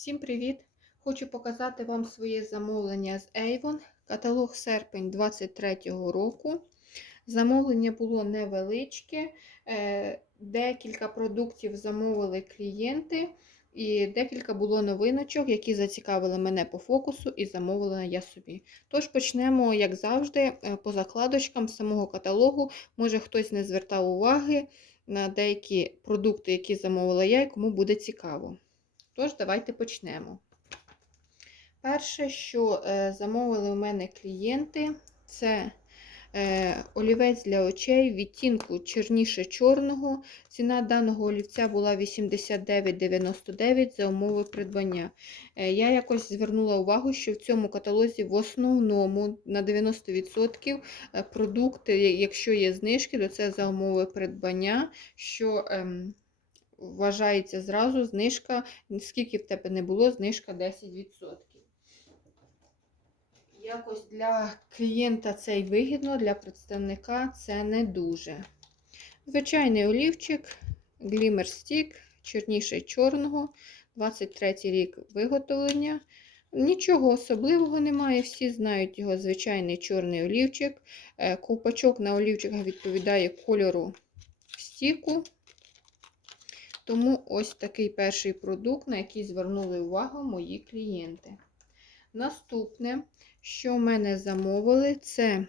Всім привіт! Хочу показати вам своє замовлення з Avon. Каталог серпень 23-го року. Замовлення було невеличке. е, Декілька продуктів замовили клієнти, і декілька було новиночок, які зацікавили мене по фокусу і замовила я собі. Тож почнемо, як завжди, е, по закладочкам самого каталогу. Може хтось не звертав уваги на деякі продукти, які замовила я, і кому буде цікаво. Тож, давайте почнемо. Перше, що е, замовили у мене клієнти, це е, олівець для очей відтінку чорніше чорного. Ціна даного олівця була 89,99 за умови придбання. Е, я якось звернула увагу, що в цьому каталозі в основному на 90% е, продукти, якщо є знижки, то це за умови придбання. що... Вважається зразу знижка, скільки в тебе не було, знижка 10%. Якось для клієнта це й вигідно, для представника це не дуже. Звичайний олівчик, Glimmer Stick, чорніше чорного, 23 рік виготовлення. Нічого особливого немає, всі знають його звичайний чорний олівчик. Е, ковпачок на олівчиках відповідає кольору стіку. Тому ось такий перший продукт, на який звернули увагу мої клієнти. Наступне, що в мене замовили, це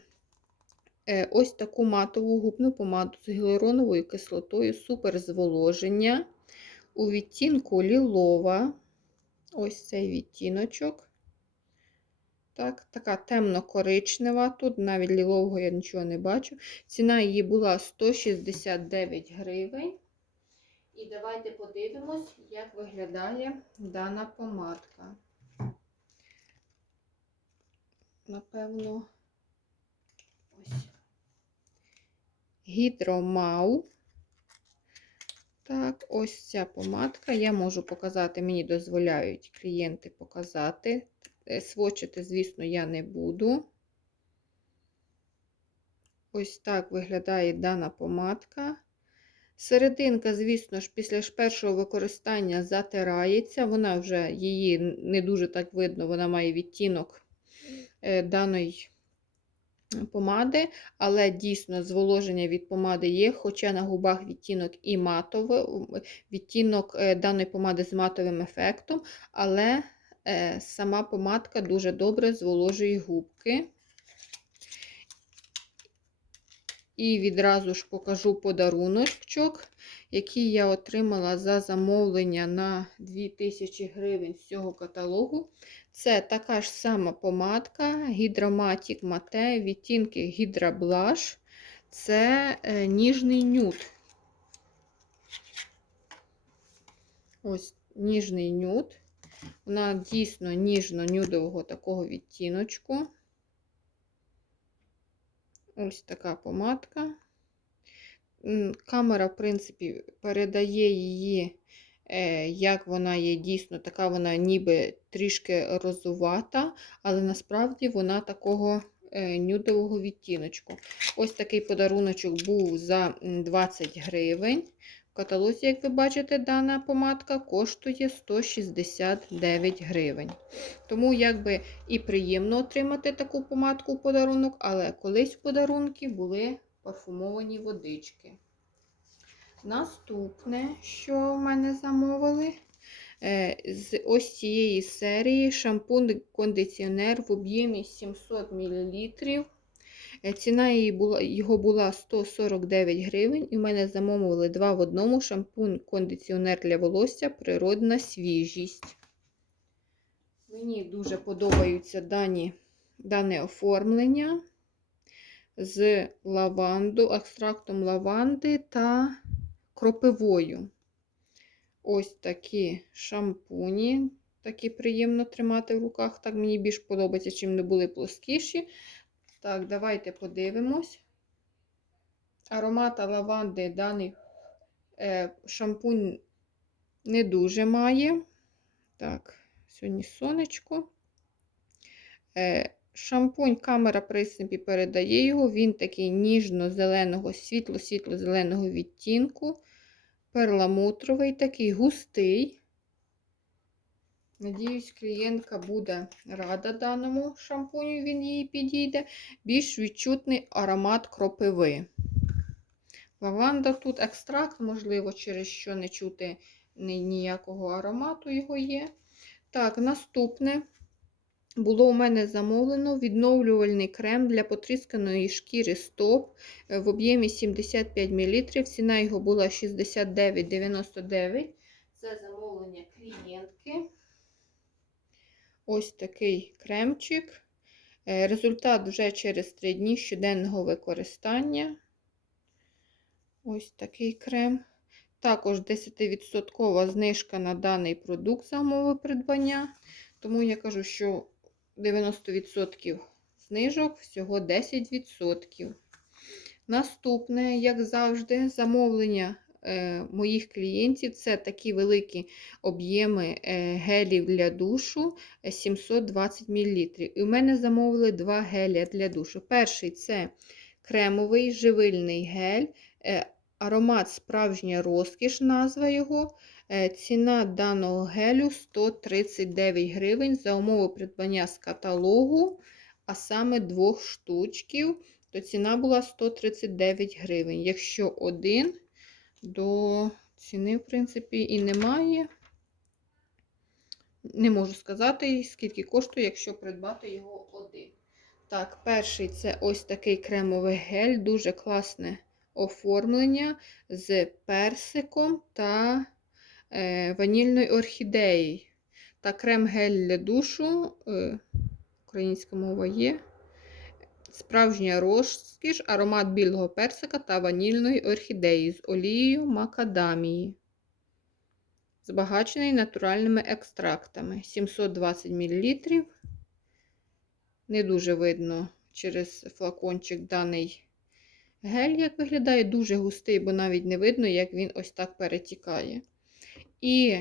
е, ось таку матову губну помаду з гіалуроновою кислотою суперзволоження у відтінку лілова. Ось цей відтіночок. Так, Така темно-коричнева. Тут навіть лілового я нічого не бачу. Ціна її була 169 гривень. І давайте подивимось, як виглядає дана помадка. Напевно, ось гідромау. Так, ось ця помадка. Я можу показати, мені дозволяють клієнти показати. Е, свочити, звісно, я не буду. Ось так виглядає дана помадка. Серединка, звісно ж, після ж першого використання затирається, вона вже її не дуже так видно, вона має відтінок е, даної помади, але дійсно зволоження від помади є, хоча на губах відтінок і матовий, відтінок е, даної помади з матовим ефектом, але е, сама помадка дуже добре зволожує губки. І відразу ж покажу подаруночок, який я отримала за замовлення на 2000 гривень з цього каталогу. Це така ж сама помадка Hydromatic Matte, відтінки Blush. Це е, ніжний нюд. Ось ніжний нюд. Вона дійсно ніжно-нюдового такого відтіночку. Ось така помадка. Камера, в принципі, передає її, е, як вона є дійсно, така вона ніби трішки розувата, але насправді вона такого е, нюдового відтіночку. Ось такий подаруночок був за 20 гривень. Каталозі, як ви бачите, дана помадка коштує 169 гривень. Тому, якби і приємно отримати таку помадку в подарунок, але колись в подарунки були парфумовані водички. Наступне, що в мене замовили, е, з ось цієї серії шампунь-кондиціонер в об'ємі 700 мл. Е, ціна її була, його була 149 гривень, і в мене замовили два в одному шампунь-кондиціонер для волосся, природна свіжість. Мені дуже подобаються дані, дане оформлення з лаванду, екстрактом лаванди та кропивою. Ось такі шампуні. Такі приємно тримати в руках. Так мені більш подобається, чим не були плоскіші. Так, давайте подивимось. Аромата лаванди даний е, шампунь не дуже має. Так, сьогодні сонечко. Е, Шампунь камера, в принципі, передає його. Він такий ніжно-зеленого, світло-світло-зеленого відтінку. Перламутровий, такий густий. Надіюсь, клієнтка буде рада даному шампуню, він їй підійде. Більш відчутний аромат кропиви. Лаванда тут екстракт, можливо, через що не чути ні- ніякого аромату його є. Так, наступне було у мене замовлено відновлювальний крем для потрісканої шкіри стоп е, в об'ємі 75 мл. Ціна його була 69,99. Це замовлення клієнтки. Ось такий кремчик. Е, Результат вже через 3 дні щоденного використання. Ось такий крем. Також 10% знижка на даний продукт за умови придбання. Тому я кажу, що 90% знижок, всього 10%. Наступне, як завжди, замовлення моїх клієнтів це такі великі об'єми е, гелів для душу е, 720 мл. І в мене замовили два геля для душу. Перший це кремовий живильний гель, е, аромат справжня розкіш, назва його. Е, Ціна даного гелю 139 гривень за умови придбання з каталогу, а саме двох штучків, то ціна була 139 гривень. Якщо один, до ціни, в принципі, і немає. Не можу сказати, скільки коштує, якщо придбати його один. Так, перший це ось такий кремовий гель, дуже класне оформлення з персиком та е, ванільною орхідеєю. Та крем-гель для душу, е, українська мова є. Справжня розкіш, аромат білого персика та ванільної орхідеї з олією макадамії. Збагачений натуральними екстрактами. 720 мл. Не дуже видно через флакончик даний гель, як виглядає, дуже густий, бо навіть не видно, як він ось так перетікає. І,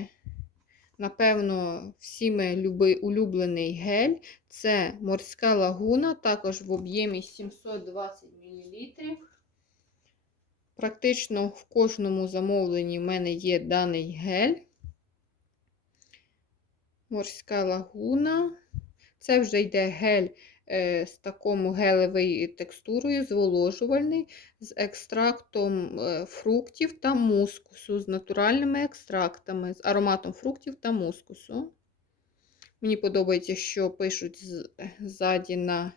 напевно, всіми люби, улюблений гель це морська лагуна, також в об'ємі 720 мл. Практично в кожному замовленні в мене є даний гель. Морська лагуна. Це вже йде гель з такому гелевою текстурою, зволожувальний, з екстрактом е, фруктів та мускусу, з натуральними екстрактами, з ароматом фруктів та мускусу. Мені подобається, що пишуть з- ззаді на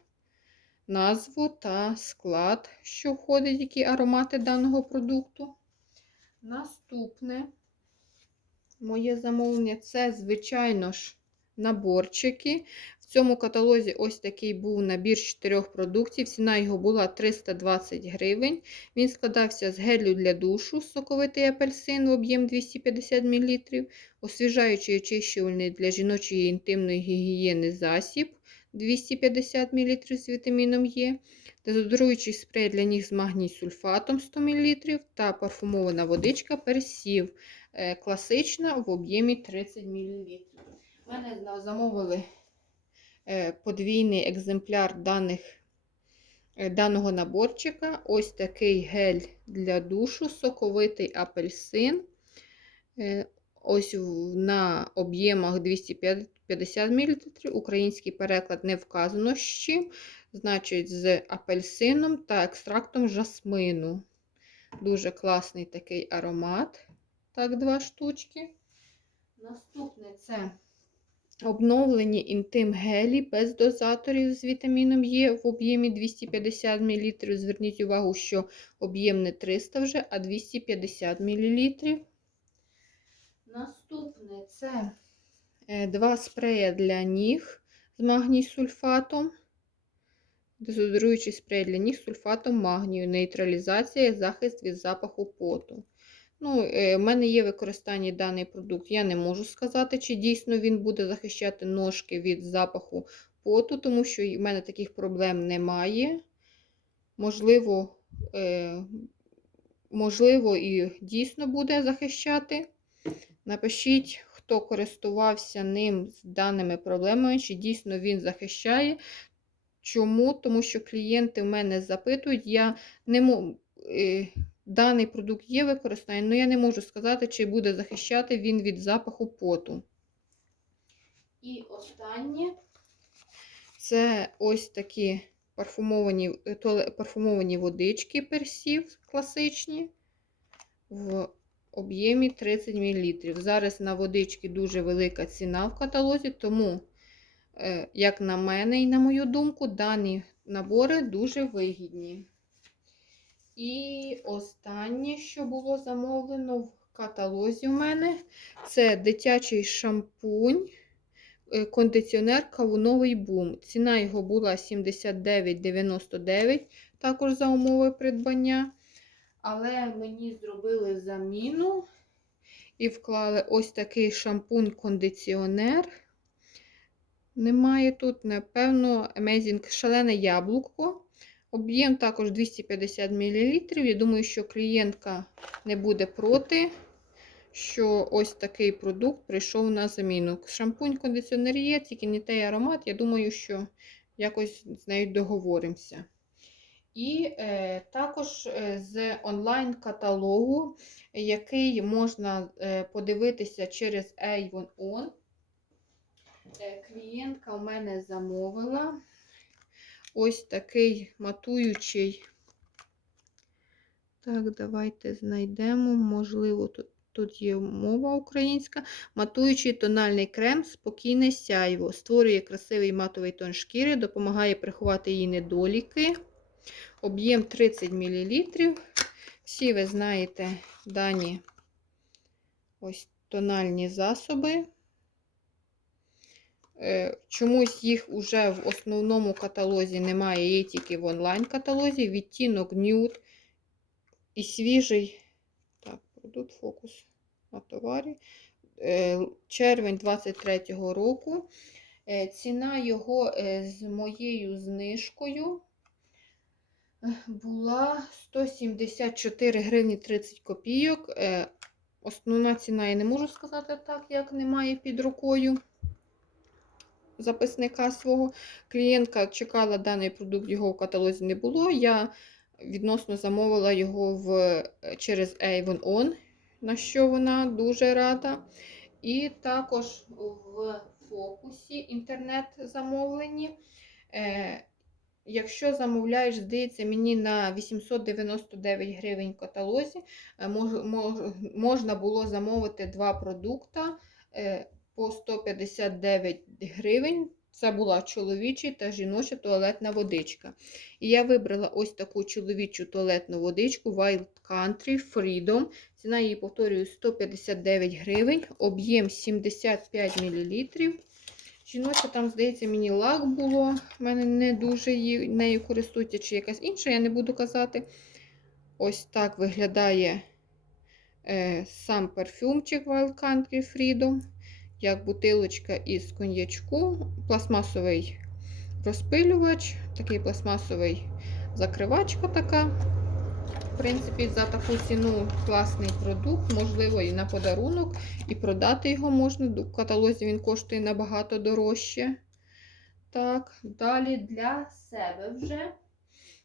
назву та склад, що входить, які аромати даного продукту. Наступне моє замовлення це, звичайно ж, наборчики. В цьому каталозі ось такий був набір з чотирьох продуктів. Ціна його була 320 гривень. Він складався з гелю для душу, соковитий апельсин в об'єм 250 мл, освіжаючий очищувальний для жіночої інтимної гігієни засіб 250 мл з вітаміном Е, дезодоруючий спрей для ніг з магній сульфатом 100 мл та парфумована водичка персів е, класична в об'ємі 30 мл. Мене замовили подвійний екземпляр даних, е, даного наборчика. Ось такий гель для душу, соковитий апельсин. Е, Ось на об'ємах 250 мл. Український переклад не вказано з чим. Значить, з апельсином та екстрактом жасмину. Дуже класний такий аромат. Так, два штучки. Наступне це обновлені інтим гелі без дозаторів з вітаміном Е в об'ємі 250 мл. Зверніть увагу, що об'єм не 300 вже, а 250 мл. Наступне це е, два спрея для ніг з магній сульфатом. Дезодоруючий спрей для ніг з сульфатом магнію, нейтралізація, і захист від запаху поту. Ну, е, в мене є використання даний продукт. Я не можу сказати, чи дійсно він буде захищати ножки від запаху поту, тому що в мене таких проблем немає. Можливо, е, можливо, і дійсно буде захищати. Напишіть, хто користувався ним з даними проблемами, чи дійсно він захищає. Чому? Тому що клієнти в мене запитують, я не можу. Даний продукт є використання, але я не можу сказати, чи буде захищати він від запаху поту. І останнє це ось такі парфумовані, е, парфумовані водички персів класичні в об'ємі 30 мл. Зараз на водички дуже велика ціна в каталозі, тому, е, як на мене і на мою думку, дані набори дуже вигідні. І останнє, що було замовлено в каталозі в мене, це дитячий шампунь, е, кондиціонер кавуновий бум. Ціна його була 79,99, також за умови придбання. Але мені зробили заміну і вклали ось такий шампунь-кондиціонер. Немає тут, напевно, Amazing шалене яблуко. Об'єм також 250 мл. Я думаю, що клієнтка не буде проти, що ось такий продукт прийшов на заміну. Шампунь кондиціонер є, тільки не той аромат. Я думаю, що якось з нею договоримося. І е, також е, з онлайн-каталогу, який можна е, подивитися через Avon On. Е, клієнтка у мене замовила ось такий матуючий. Так, давайте знайдемо, можливо, тут, тут є мова українська. Матуючий тональний крем Спокійне сяйво. Створює красивий матовий тон шкіри, допомагає приховати її недоліки. Об'єм 30 мл. Всі ви знаєте дані ось тональні засоби. Е, Чомусь їх уже в основному каталозі немає, є тільки в онлайн-каталозі. Відтінок Nude і свіжий так, продукт фокус на товарі. Е, Червень 23-го року. Е, Ціна його з моєю знижкою була 174 гривні 30 копійок. Основна ціна я не можу сказати так, як немає під рукою записника свого. Клієнтка чекала даний продукт, його в каталозі не було. Я відносно замовила його в, через Avon On, на що вона дуже рада. І також в фокусі інтернет-замовлені. Е, Якщо замовляєш, здається, мені на 899 гривень в каталозі, е, мож, мож, можна було замовити два продукти е, по 159 гривень. Це була чоловіча та жіноча туалетна водичка. І я вибрала ось таку чоловічу туалетну водичку Wild Country Freedom. Ціна її, повторюю, 159 гривень, об'єм 75 мл. Жіноча, там, здається, мені лак було. У мене не дуже нею користуються, чи якась інша, я не буду казати. Ось так виглядає е, сам парфюмчик Wild Country Freedom як бутилочка із коньячку, пластмасовий розпилювач, такий пластмасовий закривачка така. В принципі, за таку ціну класний продукт, можливо, і на подарунок, і продати його можна. В каталозі він коштує набагато дорожче. Так, далі для себе вже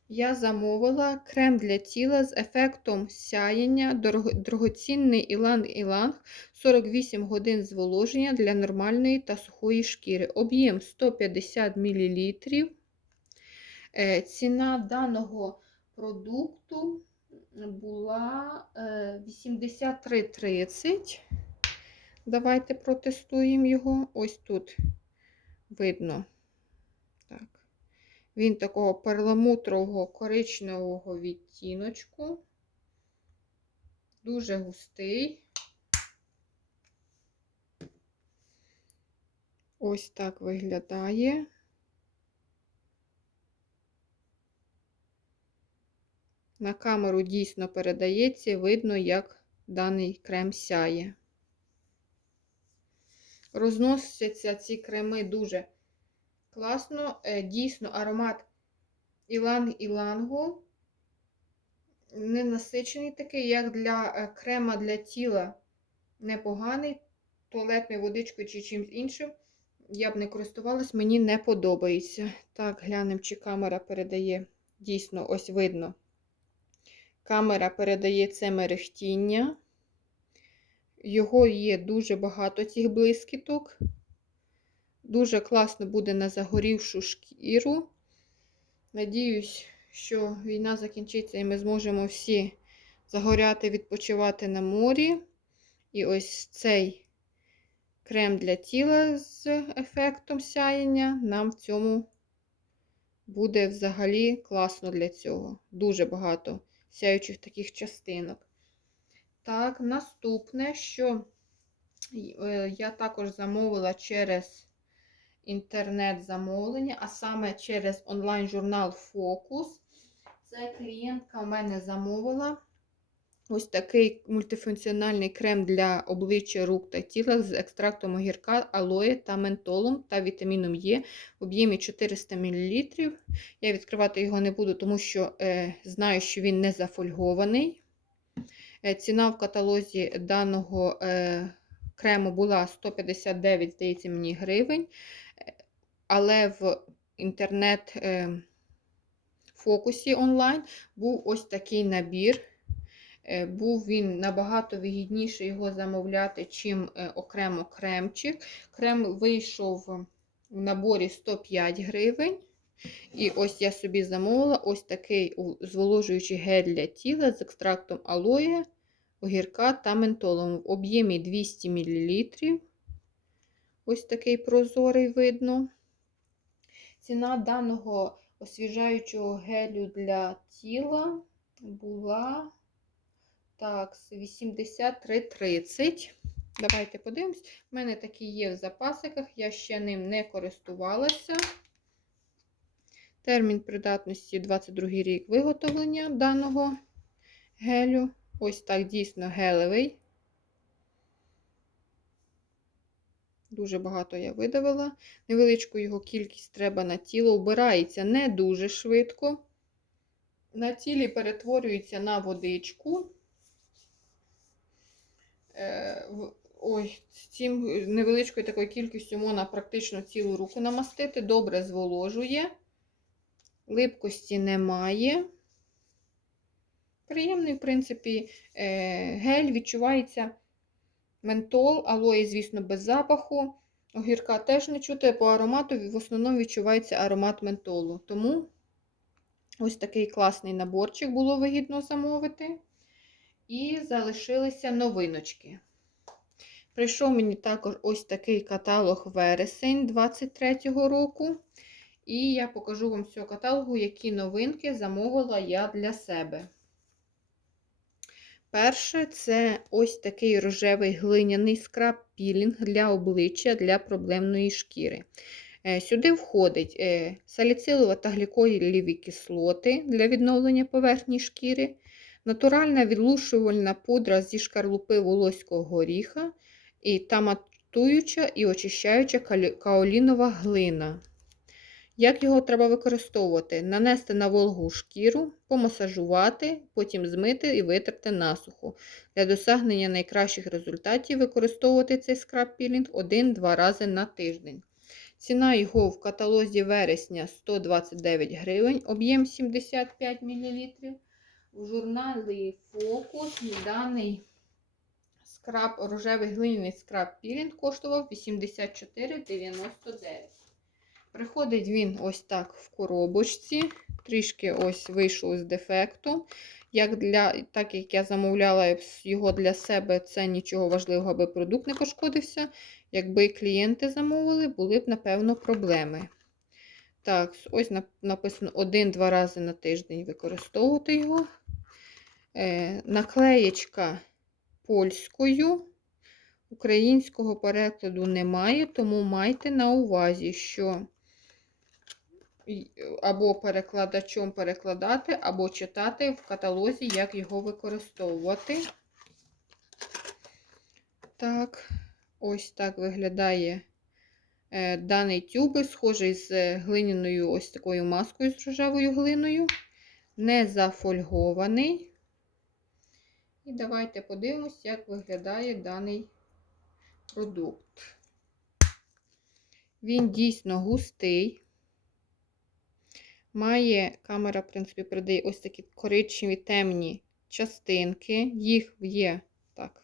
я замовила крем для тіла з ефектом сяєння, дорогоцінний іланг-іланг, 48 годин зволоження для нормальної та сухої шкіри. Об'єм 150 мл. Е, ціна даного продукту була 83,30. Давайте протестуємо його. Ось тут видно. Так. Він такого перламутрового коричневого відтіночку. Дуже густий. Ось так виглядає. На камеру дійсно передається, видно, як даний крем сяє. Розносяться ці креми дуже класно. Е, дійсно, аромат іланг-ілангу. Ненасичений такий, як для е, крема для тіла непоганий, туалетною водичкою чи чимось іншим. Я б не користувалась, мені не подобається. Так, глянемо, чи камера передає. Дійсно, ось видно. Камера передає це мерехтіння. Його є дуже багато цих блискіток. Дуже класно буде на загорівшу шкіру. Надіюсь, що війна закінчиться і ми зможемо всі загоряти, відпочивати на морі. І ось цей крем для тіла з ефектом сяєння нам в цьому буде взагалі класно для цього. Дуже багато сяючих таких частинок. Так, наступне, що е, я також замовила через інтернет-замовлення, а саме через онлайн-журнал Фокус. Це клієнтка у мене замовила ось такий мультифункціональний крем для обличчя рук та тіла з екстрактом огірка, алоє та ментолом та вітаміном Е в об'ємі 400 мл. Я відкривати його не буду, тому що е, знаю, що він не зафольгований. Е, ціна в каталозі даного е, крему була 159, здається, мені гривень. Але в інтернет е, фокусі онлайн був ось такий набір. Е, Був він набагато вигідніше його замовляти, чим е, окремо кремчик. Крем вийшов в наборі 105 гривень. І ось я собі замовила ось такий зволожуючий гель для тіла з екстрактом алоє, огірка та ментолом в об'ємі 200 мл. Ось такий прозорий видно. Ціна даного освіжаючого гелю для тіла була так, 83,30. Давайте подивимось. У мене такий є в запасиках, я ще ним не користувалася. Термін придатності 22 рік виготовлення даного гелю. Ось так дійсно гелевий. Дуже багато я видавила. Невеличку його кількість треба на тіло. Вбирається не дуже швидко. На тілі перетворюється на водичку. Е, Ой, цим невеличкою такою кількістю можна практично цілу руку намастити. Добре зволожує. Липкості немає. Приємний, в принципі, е, гель відчувається ментол, алої, звісно, без запаху. Огірка теж не чути, по аромату в основному відчувається аромат ментолу. Тому ось такий класний наборчик було вигідно замовити. І залишилися новиночки. Прийшов мені також ось такий каталог вересень 23-го року. І я покажу вам з цього каталогу, які новинки замовила я для себе. Перше, це ось такий рожевий глиняний скраб-пілінг для обличчя для проблемної шкіри. Е, Сюди входить е, саліцилова та гліколіві кислоти для відновлення поверхні шкіри, натуральна відлушувальна пудра зі шкарлупи волоського горіха і та матуюча і очищаюча каолінова глина. Як його треба використовувати? Нанести на вологу шкіру, помасажувати, потім змити і витерти насухо. Для досягнення найкращих результатів використовувати цей скраб-пілінг 1-2 рази на тиждень. Ціна його в каталозі вересня 129 гривень, об'єм 75 мл. В журналі Фокус даний скраб, рожевий глиняний скраб-пілінг коштував 84,99. Приходить він ось так в коробочці. Трішки ось вийшов з дефекту. Як для, Так як я замовляла його для себе, це нічого важливого, аби продукт не пошкодився. Якби клієнти замовили, були б, напевно, проблеми. Так, ось написано 1-2 рази на тиждень використовувати його. Е, наклеєчка польською. Українського перекладу немає, тому майте на увазі, що або перекладачом перекладати, або читати в каталозі, як його використовувати. Так, ось так виглядає е, даний тюбик, схожий з глиняною ось такою маскою з рожевою глиною. Не зафольгований. І давайте подивимось, як виглядає даний продукт. Він дійсно густий. Має камера, в принципі, передає ось такі коричневі темні частинки. Їх є так,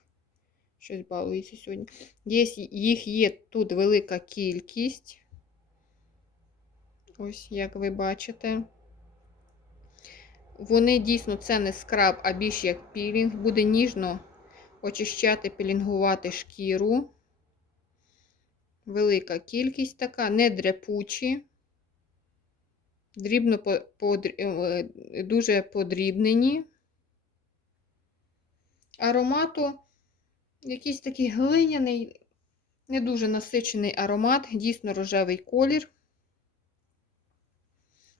Щось балується сьогодні. Є, їх є тут велика кількість. Ось, як ви бачите. Вони дійсно це не скраб, а більш як пілінг. Буде ніжно очищати, пілінгувати шкіру. Велика кількість така, не дряпучі. Дрібно по, подрі- е, дуже подрібнені. Аромату якийсь такий глиняний, не дуже насичений аромат, дійсно рожевий колір.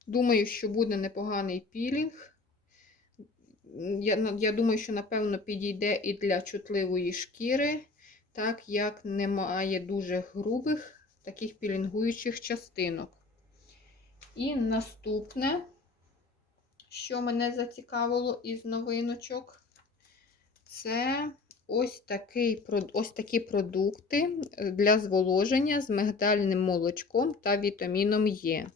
Думаю, що буде непоганий пілінг. Я, я думаю, що, напевно, підійде і для чутливої шкіри, так як немає дуже грубих таких пілінгуючих частинок. І наступне, що мене зацікавило із новиночок, це ось, такий, ось такі продукти для зволоження з мигдальним молочком та вітаміном Е.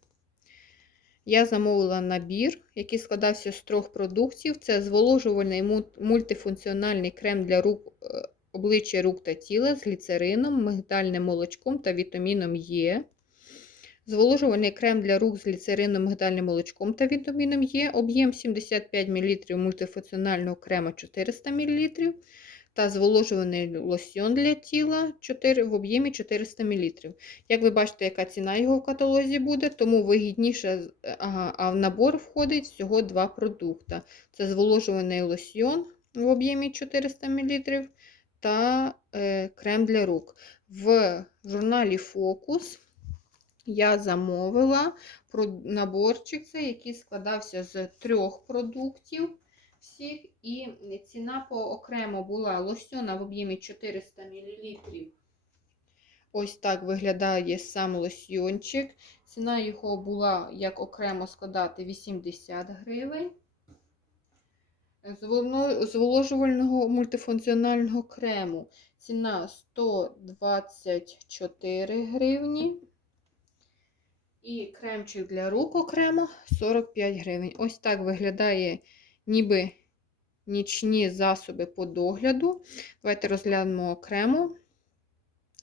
Я замовила набір, який складався з трьох продуктів: це зволожувальний мультифункціональний крем для рук, е, обличчя рук та тіла з гліцерином, мигдальним молочком та вітаміном Е. Зволожувальний крем для рук з гліцерином, мигдальним молочком та вітаміном Е, об'єм 75 мл мультифункціонального крема 400 мл та зволожуваний лосьйон для тіла 4, в об'ємі 400 мл. Як ви бачите, яка ціна його в каталозі буде, тому вигідніше, а в набор входить всього два продукти. Це зволожуваний лосьйон в об'ємі 400 мл та е, крем для рук. В журналі Focus я замовила наборчик, який складався з трьох продуктів всіх, і ціна по окремо була лосьона в об'ємі 400 мл. Ось так виглядає сам лосьйончик. Ціна його була як окремо складати 80 гривень. З зволожувального мультифункціонального крему ціна 124 гривні. І кремчик для рук окремо 45 гривень. Ось так виглядає ніби нічні засоби по догляду. Давайте розглянемо окремо.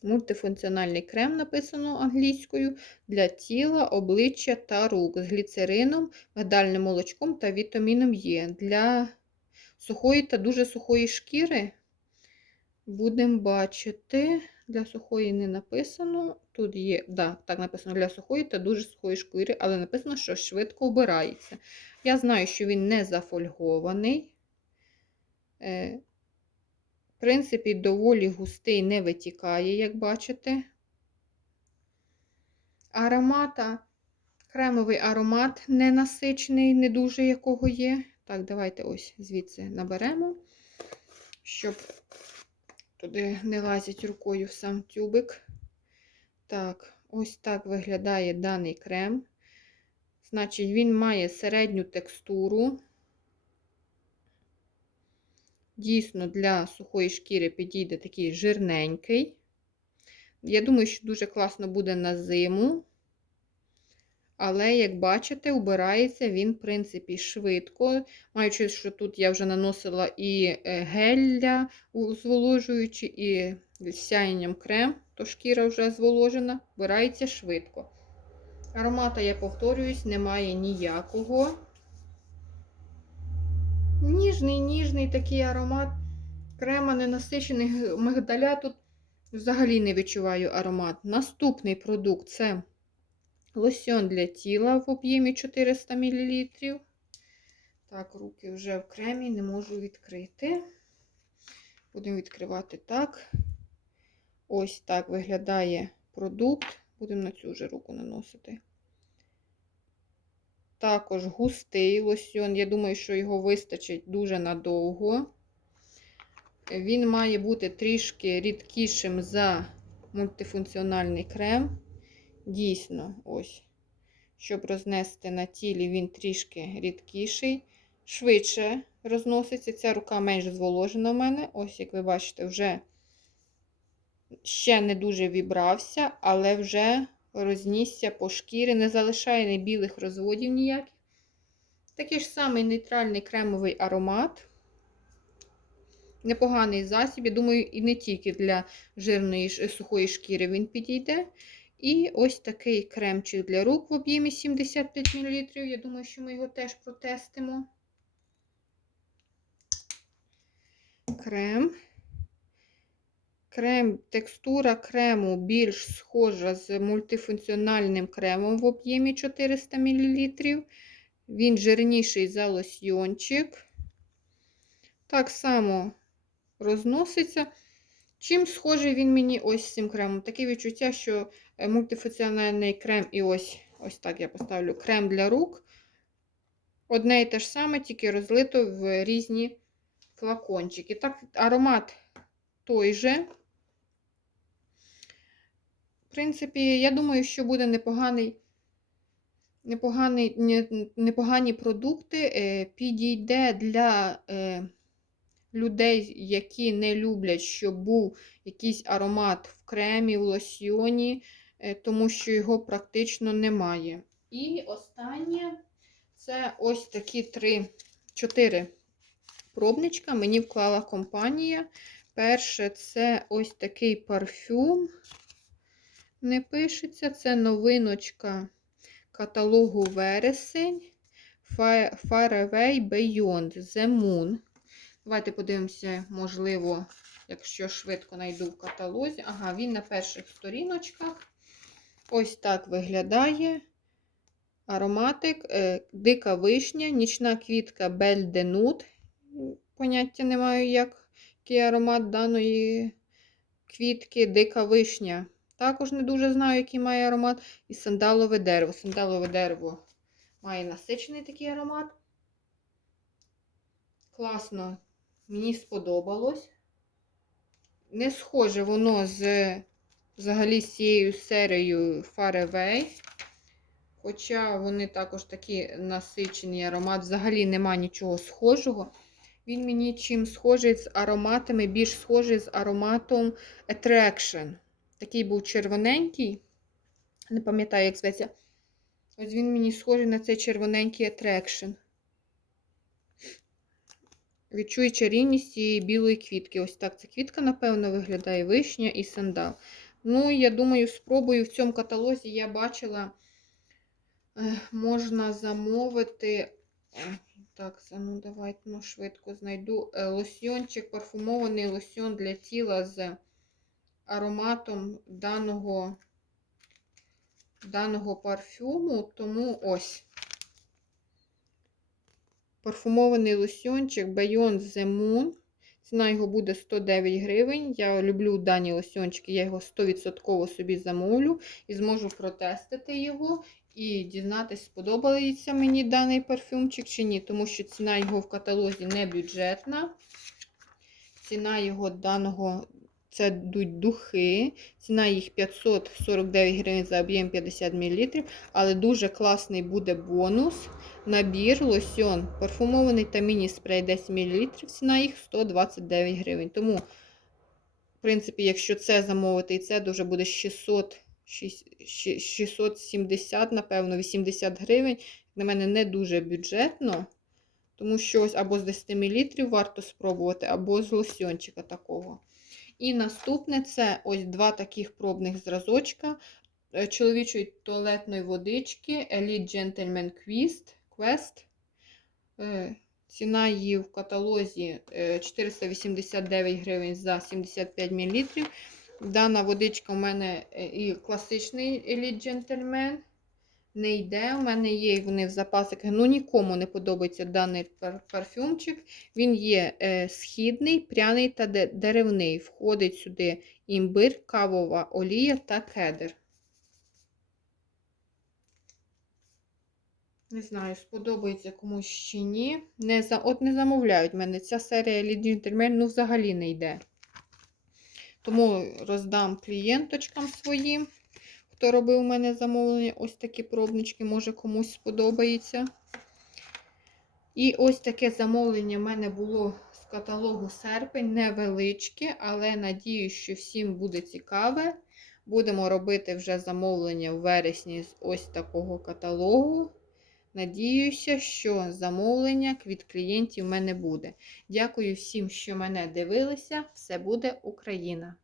Мультифункціональний крем написано англійською для тіла, обличчя та рук з гліцерином, мигдальним молочком та вітаміном Е. Для сухої та дуже сухої шкіри будемо бачити. Для сухої не написано. Тут є, да, так написано для сухої та дуже сухої шкіри, але написано, що швидко вбирається. Я знаю, що він не зафольгований. Е, в принципі, доволі густий, не витікає, як бачите. Аромата, кремовий аромат ненасичений, не дуже якого є. Так, давайте ось звідси наберемо, щоб туди не лазять рукою в сам тюбик. Так, ось так виглядає даний крем. Значить, він має середню текстуру. Дійсно, для сухої шкіри підійде такий жирненький. Я думаю, що дуже класно буде на зиму. Але, як бачите, убирається він, в принципі, швидко. Маючи, що тут я вже наносила і е, гелля зволожуючи, і з сяєнням крем, то шкіра вже зволожена, вбирається швидко. Аромата, я повторююсь, немає ніякого. Ніжний, ніжний такий аромат. Крема ненасичений мигдаля. Тут взагалі не відчуваю аромат. Наступний продукт це лосьон для тіла в об'ємі 400 мл. Так, руки вже в кремі, не можу відкрити. Будемо відкривати так. Ось так виглядає продукт. Будемо на цю вже руку наносити. Також густий лосьон. Я думаю, що його вистачить дуже надовго. Він має бути трішки рідкішим за мультифункціональний крем. Дійсно, ось. Щоб рознести на тілі, він трішки рідкіший. Швидше розноситься. Ця рука менш зволожена в мене. Ось, як ви бачите, вже ще не дуже вібрався, але вже рознісся по шкірі, не залишає ні білих розводів ніяких. Такий ж самий нейтральний кремовий аромат. Непоганий засіб. Я думаю, і не тільки для жирної сухої шкіри він підійде. І ось такий кремчик для рук в об'ємі 75 мл. Я думаю, що ми його теж протестимо. Крем. Крем, текстура крему більш схожа з мультифункціональним кремом в об'ємі 400 мл. Він жирніший за лосьйончик. Так само розноситься. Чим схожий він мені ось з цим кремом? Таке відчуття, що е, мультифункціональний крем і ось, ось так я поставлю крем для рук. Одне і те ж саме, тільки розлито в різні флакончики. Так, аромат той же. В принципі, я думаю, що буде непоганий, непоганий, непогані продукти. е, Підійде для е, людей, які не люблять, щоб був якийсь аромат в кремі, в лосьйоні, е, тому що його практично немає. І останнє це ось такі три, чотири пробничка мені вклала компанія. Перше, це ось такий парфюм. Не пишеться, це новиночка каталогу вересень. Fa- Far Away Beyond The Moon. Давайте подивимося, можливо, якщо швидко знайду в каталозі. Ага, він на перших сторіночках. Ось так виглядає. Ароматик, е, дика вишня, нічна квітка Nude. Поняття не маю, який аромат даної квітки, дика вишня. Також не дуже знаю, який має аромат. І сандалове дерево. Сандалове дерево має насичений такий аромат. Класно, мені сподобалось. Не схоже воно з взагалі з цією серією Far Away. Хоча вони також такі насичені аромат, взагалі нема нічого схожого. Він мені чим схожий з ароматами, більш схожий з ароматом Attraction. Такий був червоненький. Не пам'ятаю, як зветься. Ось він мені схожий на цей червоненький Attraction. Відчую чарівність цієї білої квітки. Ось так ця квітка, напевно, виглядає вишня і сандал. Ну, я думаю, спробую в цьому каталозі я бачила, е, можна замовити. е, Так, ну давайте ну, швидко знайду. е, Лосьйончик, парфумований лосьйон для тіла з ароматом даного, даного парфюму. Тому ось. Парфумований лосьйончик Beyond the Moon. Ціна його буде 109 гривень. Я люблю дані лосьйончики, я його 100% собі замовлю і зможу протестити його і дізнатися, сподобається мені даний парфюмчик чи ні, тому що ціна його в каталозі не бюджетна. Ціна його даного це йдуть духи. Ціна їх 549 гривень за об'єм 50 мл. Але дуже класний буде бонус. Набір лосьон парфумований та міні-спрей 10 мл. Ціна їх 129 гривень. Тому, в принципі, якщо це замовити, і це дуже буде 600, 670, напевно, 80 гривень. На мене не дуже бюджетно. Тому що ось або з 10 мл варто спробувати, або з лосьончика такого. І наступне це ось два таких пробних зразочка е, чоловічої туалетної водички Elite Gentleman Quest. Quest. Е, Ціна її в каталозі е, 489 гривень за 75 мл. Дана водичка у мене е, і класичний Elite Gentleman. Не йде. У мене є вони в запасиках. Ну, нікому не подобається даний пар- парфюмчик. Він є е, східний, пряний та деревний. Входить сюди імбир, кавова олія та кедр. Не знаю, сподобається комусь чи ні. Не. От не замовляють мене. Ця серія Elite ну, взагалі не йде. Тому роздам клієнточкам своїм. Хто робив у мене замовлення, ось такі пробнички, може комусь сподобається. І ось таке замовлення в мене було з каталогу серпень, невеличке, але надію, що всім буде цікаве. Будемо робити вже замовлення в вересні з ось такого каталогу. Надіюся, що замовлення від клієнтів в мене буде. Дякую всім, що мене дивилися. Все буде Україна!